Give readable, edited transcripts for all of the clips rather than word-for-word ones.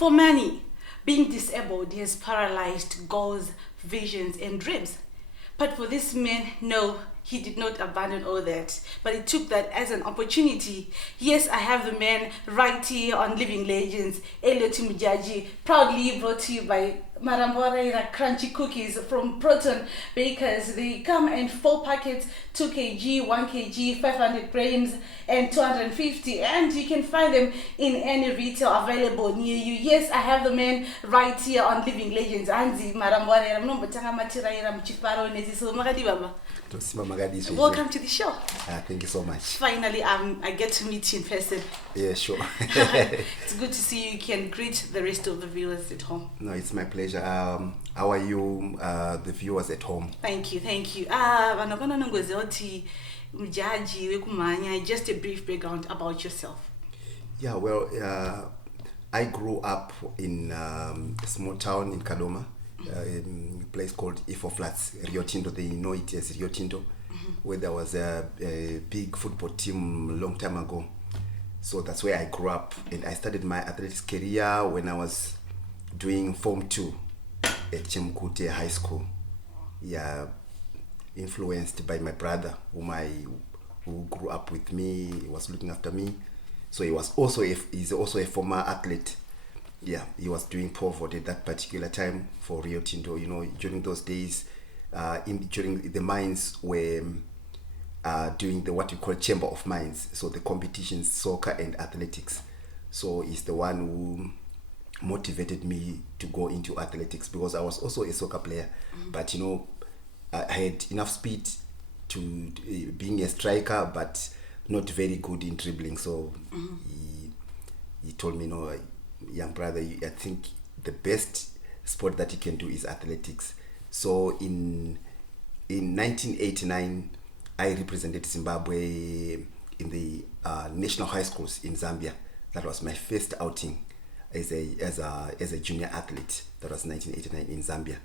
For many, being disabled has paralyzed goals, visions, and dreams. But for this man, no, he did not abandon all that, but he took that as an opportunity. Yes, I have the man right here on Living Legends, Elliot mujaji, proudly brought to you by Maramboreira Crunchy Cookies from PROTON BAKERS. They come in 4 packets, 2 kg, 1 kg, 500 grams, and 250. And you can find them in any retail available near you. Yes, I have the man right here on Living Legends. Anzi Maramboreira, mnombatanga matiraira mchiparo neziso magadi baba. Welcome to the show. Thank you so much. Finally, I get to meet you in person. Yeah, sure. It's good to see you. You can greet the rest of the viewers at home. No, it's my pleasure. How are you, the viewers at home? Thank you. Mujaji, just a brief background about yourself. Yeah, well, I grew up in a small town in Kadoma. In a place called Ifo Flats, Rio Tinto. They know it as Rio Tinto, where there was a big football team a long time ago. So that's where I grew up, and I started my athletics career when I was doing Form 2 at Chemkute High School. Yeah, influenced by my brother, who grew up with me. He was looking after me, so he's also a former athlete. Yeah, he was doing pivot at that particular time for Rio Tinto. You know, during those days, during the mines were doing what we call Chamber of Mines. So the competitions, soccer and athletics. So he's the one who motivated me to go into athletics, because I was also a soccer player. But you know, I had enough speed to being a striker, but not very good in dribbling. So he told me, no, young brother, I think the best sport that you can do is athletics. So in 1989, I represented Zimbabwe in the national high schools in Zambia. That was my first outing as a junior athlete. That was 1989 in Zambia.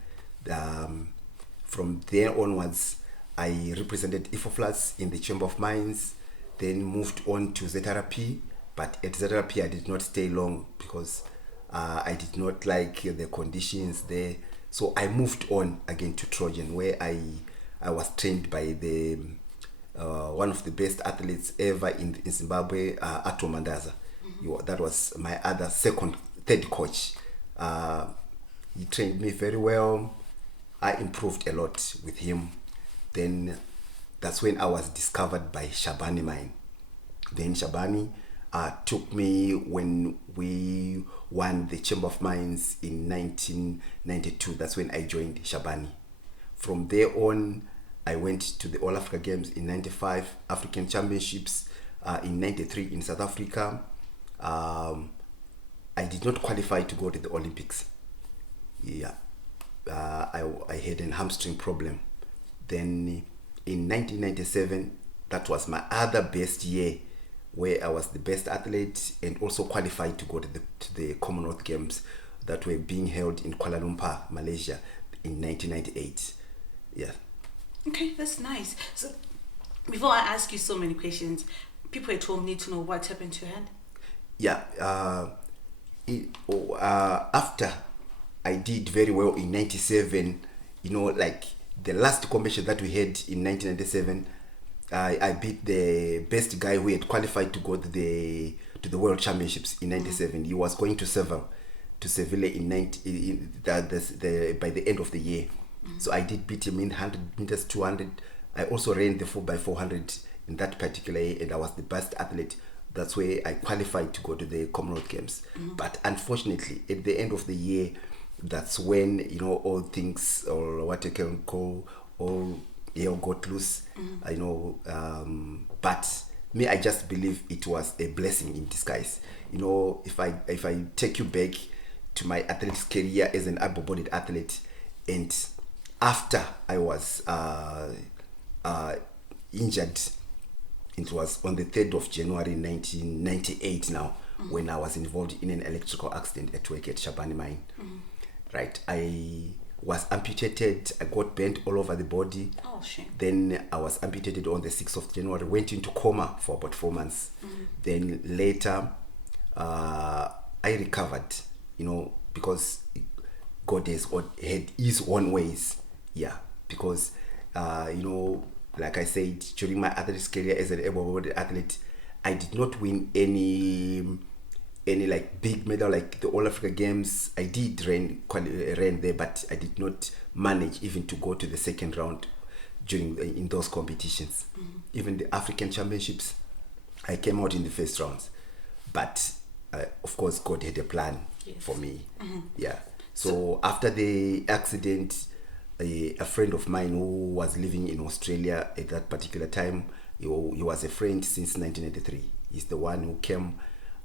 From there onwards, I represented Ifo Flats in the Chamber of Mines, then moved on to ZRP. But at ZRP, I did not stay long because I did not like the conditions there. So I moved on again to Trojan, where I was trained by the one of the best athletes ever in Zimbabwe, Ato Mandaza. That was my third coach. He trained me very well. I improved a lot with him. Then that's when I was discovered by Shabani Mine. Then Shabani took me when we won the Chamber of Mines in 1992. That's when I joined Shabani. From there on, I went to the All Africa Games in 95, African Championships in 93 in South Africa. I did not qualify to go to the Olympics. Yeah, I had a hamstring problem. Then in 1997, that was my other best year, where I was the best athlete and also qualified to go to the Commonwealth Games that were being held in Kuala Lumpur, Malaysia in 1998. Yeah. Okay, that's nice. So before I ask you so many questions, people at home need to know what happened to your hand. Yeah. After I did very well in 97, you know, like the last competition that we had in 1997, I beat the best guy who had qualified to go to the World Championships in 97. He was going to Seville by the end of the year. So I did beat him in 100 meters, 200. I also ran the 4x400 in that particular year, and I was the best athlete. That's where I qualified to go to the Commonwealth Games. But unfortunately, at the end of the year, that's when, you know, all things, or what you can call, all hell got loose. I know, but me, I just believe it was a blessing in disguise. You know, if I take you back to my athletics career as an able-bodied athlete, and after I was injured, it was on the 3rd of January 1998 now, when I was involved in an electrical accident at work at Shabani Mine. Right, I was amputated. I got bent all over the body. Oh, shame. Then I was amputated on the 6th of January, went into coma for about 4 months. Then later, I recovered because God had his own ways. Yeah, because like I said, during my athletics career as an able-bodied athlete, I did not win any like big medal like the All Africa Games. I did ran there, but I did not manage even to go to the second round in those competitions. Even the African Championships, I came out in the first rounds, but of course God had a plan for me. Yeah. So after the accident, a friend of mine who was living in Australia at that particular time, he was a friend since 1993. He's the one who came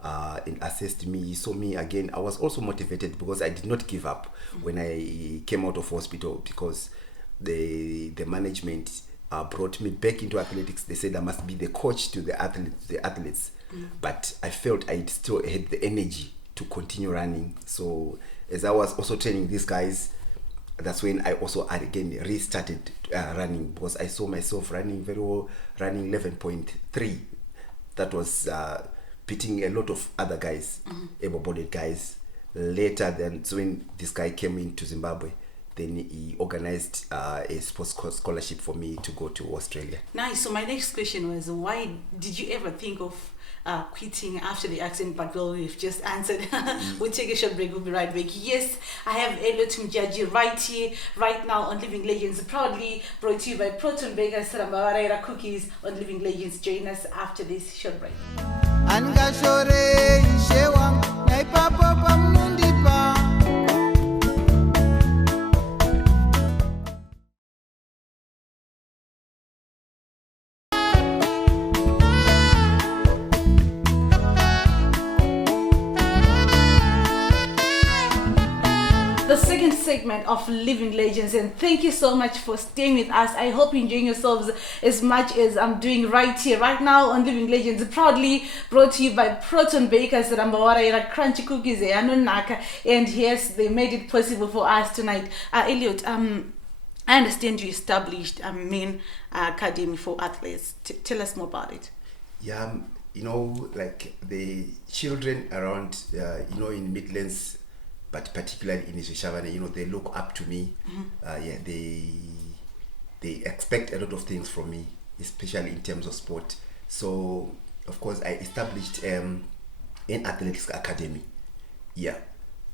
and assessed me. He saw me again. I was also motivated because I did not give up when I came out of hospital, because the management brought me back into athletics. They said I must be the coach to the athletes. But I felt I still had the energy to continue running. So as I was also training these guys, that's when I also again restarted running, because I saw myself running very well, running 11.3. That was beating a lot of other guys, able-bodied guys. Later, so when this guy came into Zimbabwe, then he organized a sports scholarship for me to go to Australia. Nice. So my next question was, why did you ever think of quitting after the accident? But well, we've just answered. We'll take a short break. We'll be right back. Yes, I have Elliot Mujaji right here, right now on Living Legends, proudly brought to you by PROTON BAKERS Sarambawaraira Cookies on Living Legends. Join us after this short break. The second segment of Living Legends, and thank you so much for staying with us. I hope you're enjoying yourselves as much as I'm doing right here, right now on Living Legends, proudly brought to you by PROTON BAKERS Rambawaraira Crunchy Cookies Anonaka, and yes, they made it possible for us tonight. Elliot, I understand you established a main academy for athletes. Tell us more about it. Yeah, like the children around, in Midlands, but particularly in Shavane, they look up to me. They expect a lot of things from me, especially in terms of sport. So, of course, I established an athletics academy. Yeah,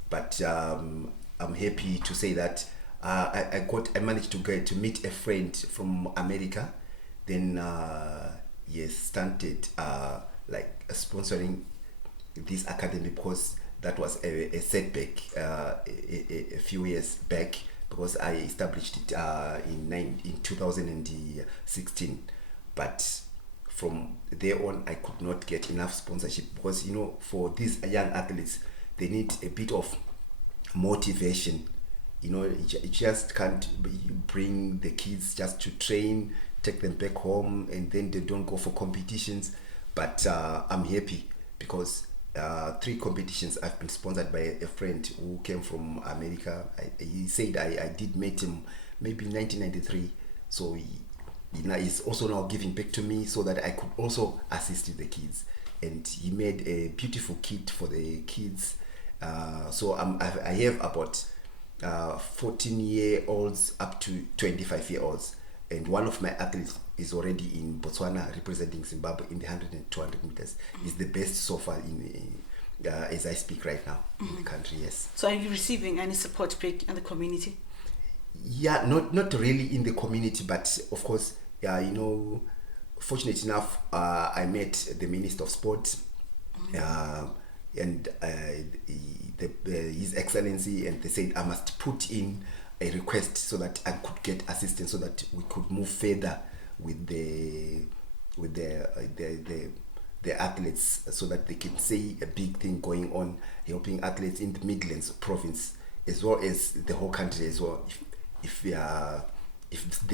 but I'm happy to say that I managed to meet a friend from America. Then started like sponsoring this academy, because that was a setback a few years back, because I established it in 2016. But from there on, I could not get enough sponsorship, because for these young athletes, they need a bit of motivation. You just can't bring the kids just to train, take them back home, and then they don't go for competitions. But I'm happy because 3 competitions I've been sponsored by a friend who came from America. He said I did meet him maybe in 1993. So he's also now giving back to me so that I could also assist the kids. And he made a beautiful kit for the kids. So I have about 14-year-olds up to 25-year-olds. And one of my athletes is already in Botswana representing Zimbabwe in the 100 and 200 meters. He's the best so far as I speak right now in the country, yes. So are you receiving any support back in the community? Yeah, not really in the community, but of course, fortunate enough, I met the Minister of Sport and His Excellency, and they said I must put in a request so that I could get assistance, so that we could move further with the athletes, so that they can see a big thing going on, helping athletes in the Midlands province as well as the whole country as well. If there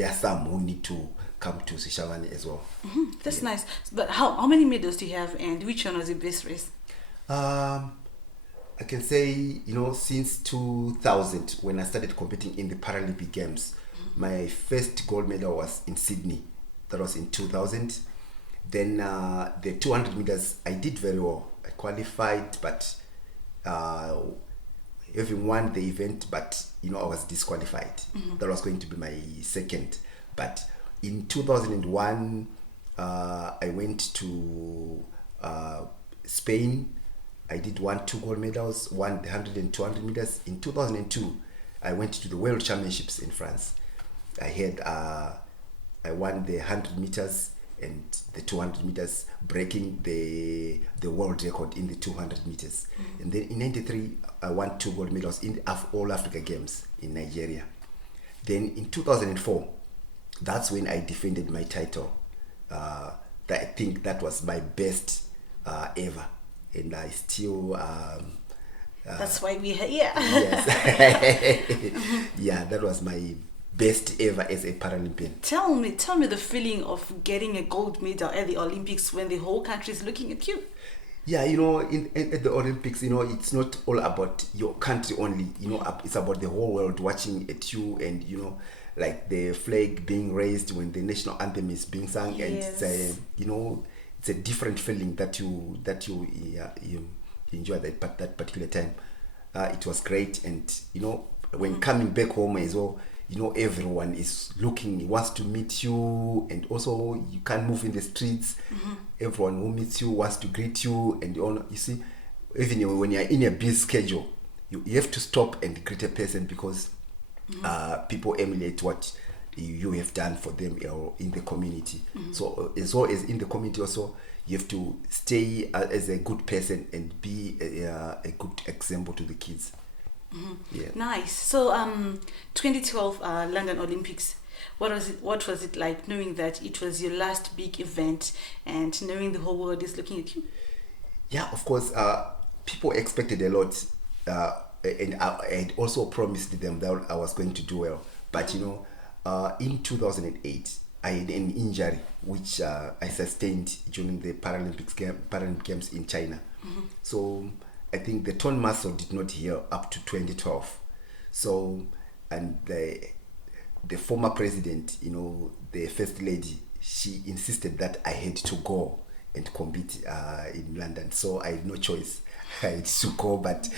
are some who need to come to Sishavani as well. That's nice. But how many medals do you have, and which one was the best race? I can say, since 2000, when I started competing in the Paralympic Games, my first gold medal was in Sydney. That was in 2000. Then the 200 meters, I did very well. I qualified, but having won the event, but I was disqualified. That was going to be my second. But in 2001, I went to Spain. I did 2 gold medals, won the 100 and 200 meters. In 2002, I went to the World Championships in France. I won the 100 meters and the 200 meters, breaking the world record in the 200 meters. And then in 93, I won 2 gold medals in the All Africa Games in Nigeria. Then in 2004, that's when I defended my title. I think that was my best ever. And I still... that's why we're here. Yes. Yeah, that was my best ever as a Paralympian. Tell me the feeling of getting a gold medal at the Olympics when the whole country is looking at you. Yeah, at the Olympics, it's not all about your country only. It's about the whole world watching at you, and like the flag being raised when the national anthem is being sung, Yes. and it's a different feeling that you enjoy that particular time. It was great, and when coming back home as well, everyone is looking, wants to meet you, and also you can't move in the streets. Everyone who meets you wants to greet you, and you see, even when you're in a busy schedule, you have to stop and greet a person because people emulate what you have done for them in the community. So as well as in the community also, you have to stay as a good person and be a good example to the kids. Yeah. Nice. So 2012 London Olympics, what was it like knowing that it was your last big event and knowing the whole world is looking at you? Yeah, of course, people expected a lot, and I had also promised them that I was going to do well. But in 2008, I had an injury which I sustained during the Paralympic Games in China. So I think the torn muscle did not heal up to 2012. So, and the former president, the first lady, she insisted that I had to go and compete in London. So I had no choice. I had to go, but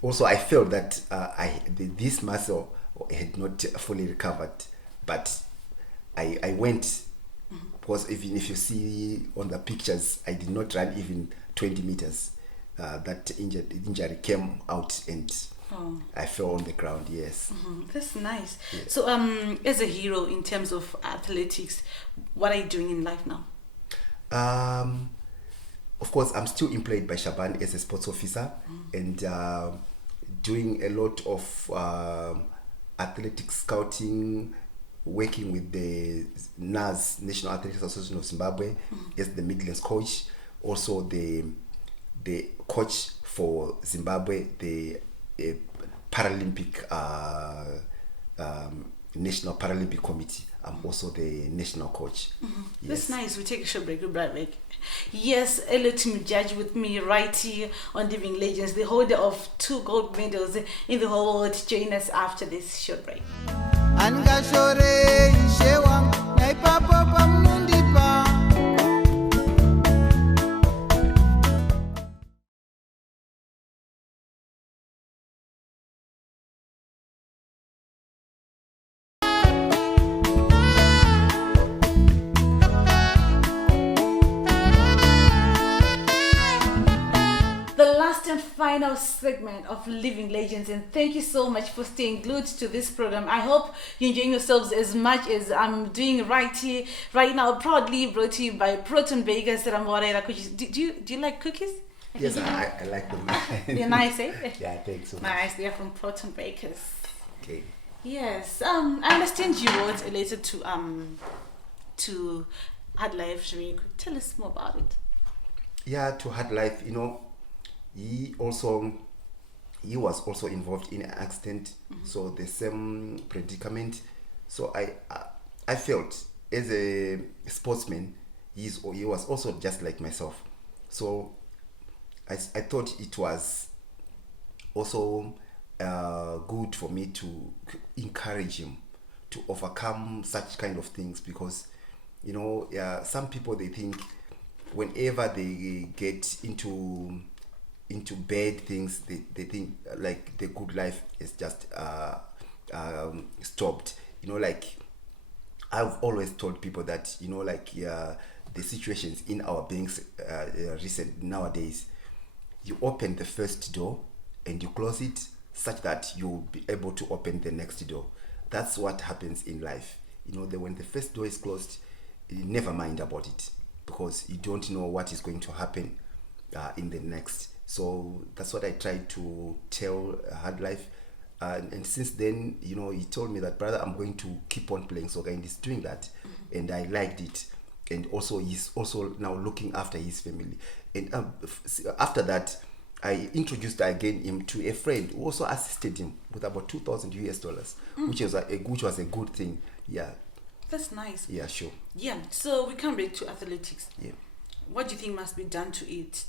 also I felt that this muscle had not fully recovered. But I went, because even if you see on the pictures, I did not run even 20 meters. That injury came out and I fell on the ground. Yes. That's nice. Yes. So as a hero in terms of athletics, what are you doing in life now? Of course, I'm still employed by Shaban as a sports officer, and doing a lot of athletic scouting, working with the NAS, National Athletics Association of Zimbabwe, as the Midlands coach, also the coach for Zimbabwe, the Paralympic National Paralympic Committee. I'm also the national coach. Yes. That's nice. We take a short break. We'll be right back. Yes, Elliot mujaji with me right here on Living Legends, the holder of 2 gold medals in the whole world. Join us after this short break. Final segment of Living Legends, and thank you so much for staying glued to this program. I hope you're enjoying yourselves as much as I'm doing right here, right now. Proudly brought to you by PROTON BAKERS. Do you like cookies? Yes, I like them. They're nice, eh? Yeah, thanks so much. Nice. They're from PROTON BAKERS. Okay. Yes. I understand you were related to Hard Life. Sharif, tell us more about it. Yeah, to Hard Life, he was also involved in an accident, so the same predicament. So I felt as a sportsman, he was also just like myself. So I thought it was also good for me to encourage him to overcome such kind of things, because some people, they think whenever they get into into bad things. They think like the good life is just stopped. Like I've always told people that like the situations in our beings recent nowadays, you open the first door and you close it such that you'll be able to open the next door. That's what happens in life. When the first door is closed, you never mind about it, because you don't know what is going to happen in the next. So that's what I try to tell Hard Life. And since then, he told me that, brother, I'm going to keep on playing soccer, and he's doing that. And I liked it. And also he's also now looking after his family. And after that, I introduced again him to a friend who also assisted him with about $2,000, which was a good thing. Yeah. That's nice. Yeah, sure. Yeah. So we come back to athletics. Yeah. What do you think must be done to it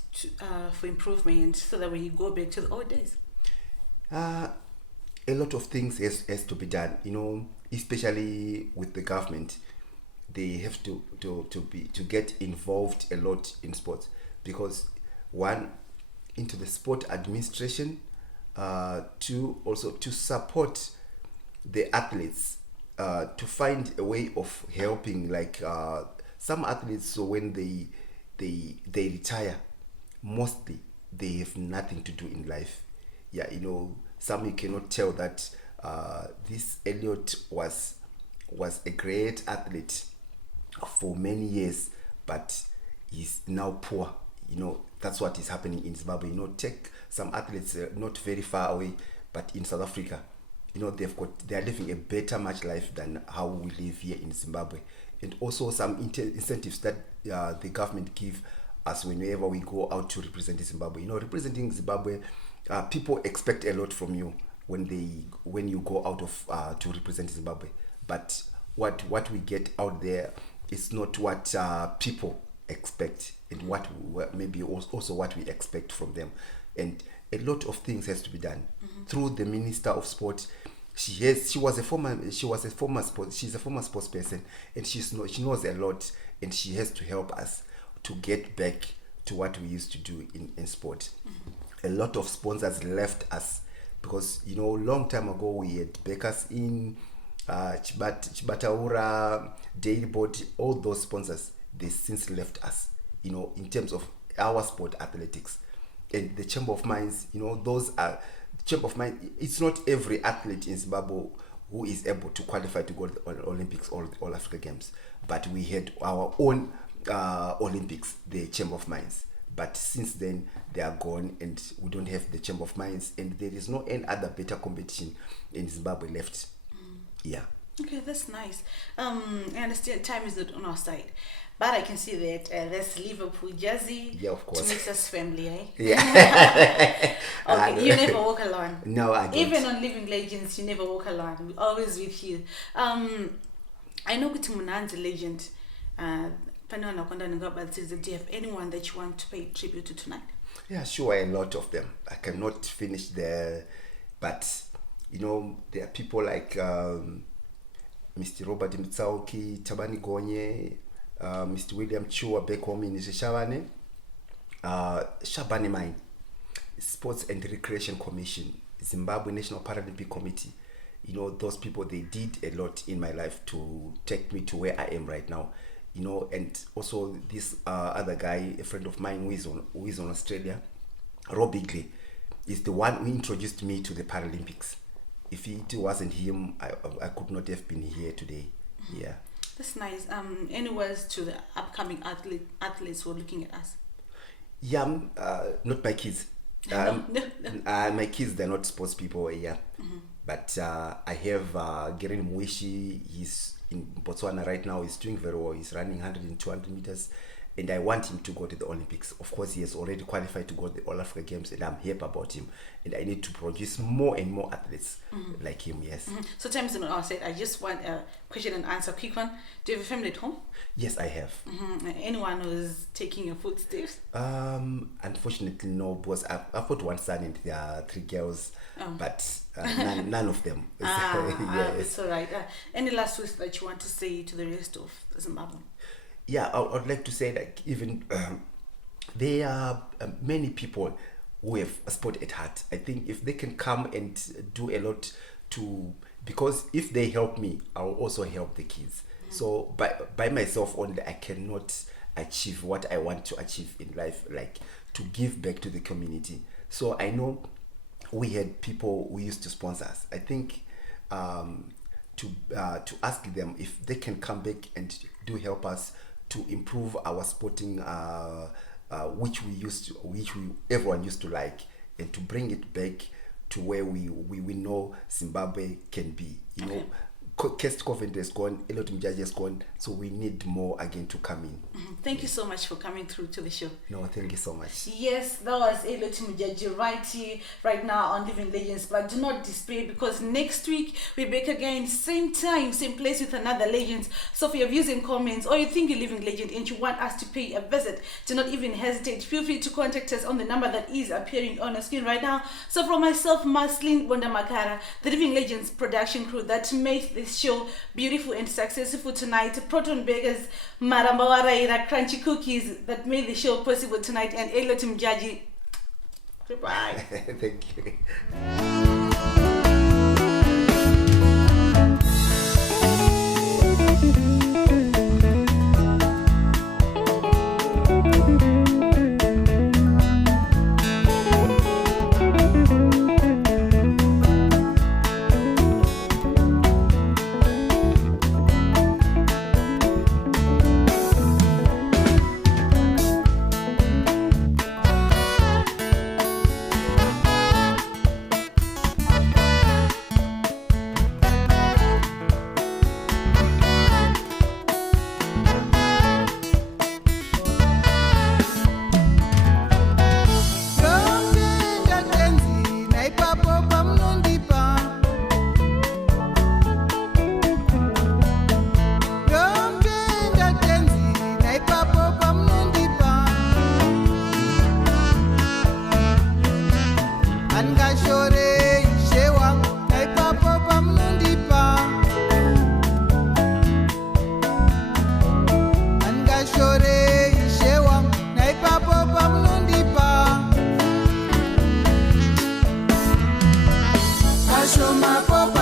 for improvement, so that when you go back to the old days? A lot of things has to be done, especially with the government. They have to get involved a lot in sports, because one, into the sport administration, two, also to support the athletes, to find a way of helping, like some athletes. So when they retire, mostly they have nothing to do in life. Yeah, some you cannot tell that this Elliot was a great athlete for many years, but he's now poor. That's what is happening in Zimbabwe. Take some athletes not very far away, but in South Africa, they are living a better match life than how we live here in Zimbabwe. And also some incentives that the government give us whenever we go out to represent Zimbabwe. Representing Zimbabwe, people expect a lot from you when you go out of to represent Zimbabwe. But what we get out there is not what people expect, and what maybe also what we expect from them. And a lot of things has to be done through the Minister of Sport. She's a former sports person, and she knows a lot, and she has to help us to get back to what we used to do in sport. A lot of sponsors left us, because long time ago we had BAKERS in Chibataura, Daily Board. All those sponsors, they since left us, in terms of our sport, athletics. And the Chamber of Mines, those are Chamber of Mines. It's not every athlete in Zimbabwe who is able to qualify to go to the Olympics or the All Africa Games, but we had our own Olympics, the Chamber of Mines. But since then, they are gone, and we don't have the Chamber of Mines, and there is no any other better competition in Zimbabwe left. Yeah. Okay, that's nice. I understand time is not on our side, but I can see that there's Liverpool jersey. Yeah, of course. To mix us family, eh? Yeah. Okay, you never walk alone. No, I don't. Even on Living Legends, you never walk alone. We're always with you. I know that Munan's a legend. Do you have anyone that you want to pay tribute to tonight? Yeah, sure, a lot of them. I cannot finish there, but there are people like Mr. Robert Mitsauki, Tabani Gonye, Mr. William Chua back home in Shabane, Shabane Mine, Sports and Recreation Commission, Zimbabwe National Paralympic Committee. Those people, they did a lot in my life to take me to where I am right now. And also this other guy, a friend of mine who is on Australia, Rob Bigley, is the one who introduced me to the Paralympics. If it wasn't him, I could not have been here today. Yeah. That's nice. Any words to the upcoming athletes who are looking at us? Yeah, not my kids. No. My kids, they're not sports people. Yeah. But I have Geren Mwishi. He's in Botswana right now. He's doing very well. He's running 100 and 200 meters. And I want him to go to the Olympics. Of course, he has already qualified to go to the All Africa Games, and I'm happy about him. And I need to produce more and more athletes like him, yes. So time is on our side. I just want a question and answer, quick one. Do you have a family at home? Yes, I have. Anyone who's taking your footsteps? Unfortunately, no, because I've got one son and there are 3 girls, but none of them. Yes. It's all right. Any last words that you want to say to the rest of Zimbabwe? Yeah, I would like to say that even there are many people who have a sport at heart. I think if they can come and do a lot because if they help me, I'll also help the kids. So by myself only, I cannot achieve what I want to achieve in life, like to give back to the community. So I know we had people who used to sponsor us. I think to ask them if they can come back and do help us to improve our sporting, which everyone used to like, and to bring it back to where we know Zimbabwe can be. You know, Kest Coventry has gone, Elliot Mujaji has gone, so we need more again to come in. Thank you so much for coming through to the show. No, thank you so much. Yes, that was Elliot Mujaji right here, right now on Living Legends. But do not despair, because next week we're back again, same time, same place with another legend. So for your views and comments, or you think you're Living Legend and you want us to pay a visit, do not even hesitate. Feel free to contact us on the number that is appearing on the screen right now. So from myself, Maslin Bondamakara, the Living Legends production crew that made this show beautiful and successful tonight, PROTON BAKERS, Maramba Waraira Crunchy Cookies that made the show possible tonight, and Elliot Mujaji. Goodbye. Thank you. Show my papa.